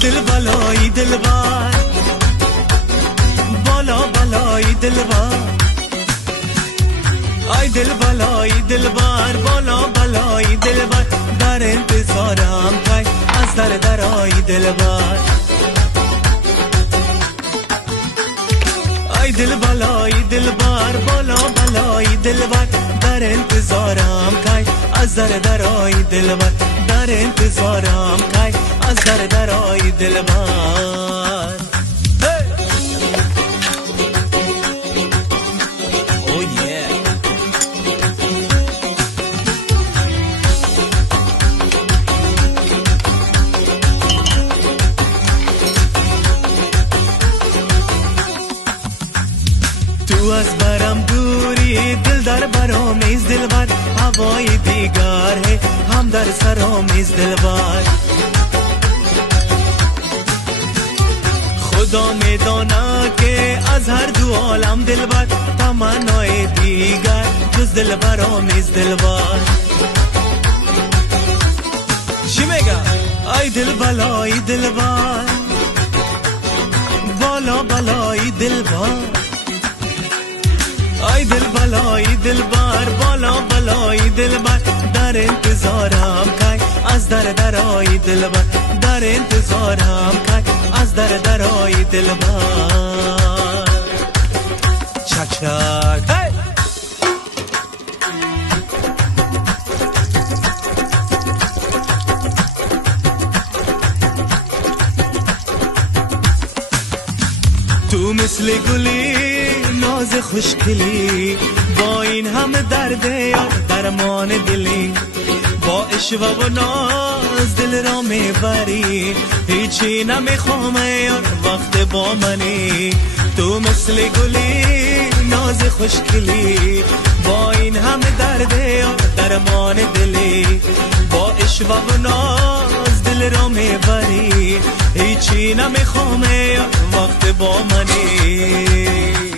دل بالای دلبر، بالا بالای دلبر، آی دل بالای دلبر، بالا بالای دلبر، در انتظارم کای از درای دلبر. آی دل بالای دلبر، بالا بالای دلبر، در انتظارم کای از درای دلبر، در انتظارم کای از درای دلبر. Oh yeah. تو از برم دوری دل در برامیز دلبر، هوای دیگر ہے هم در سرامیز دلبر. خدا میداند که از هر دو عالم دلبر، تمنای دیگر جز دلبر آمیز دلبر. چی میگم؟ ای دل بالای دلبر، بالا بالای دلبر، ای دل بالای دلبر، بالا بالای دلبر، در انتظارم کای از درای دلبر، در انتظارم کای از درای دلبر. چک چک hey! تو مثل گلی ناز خوشگلی، با این همه درد یار درمان دلی، با عشق و ناز دل را میبری، هیچی نمیخوام یار وقت با منی. تو مثل گلی ناز خوشگلی، با این همه درد یار درمان دلی، با عشق و ناز دل را میبری، هیچی نمیخوام یار وقت با منی.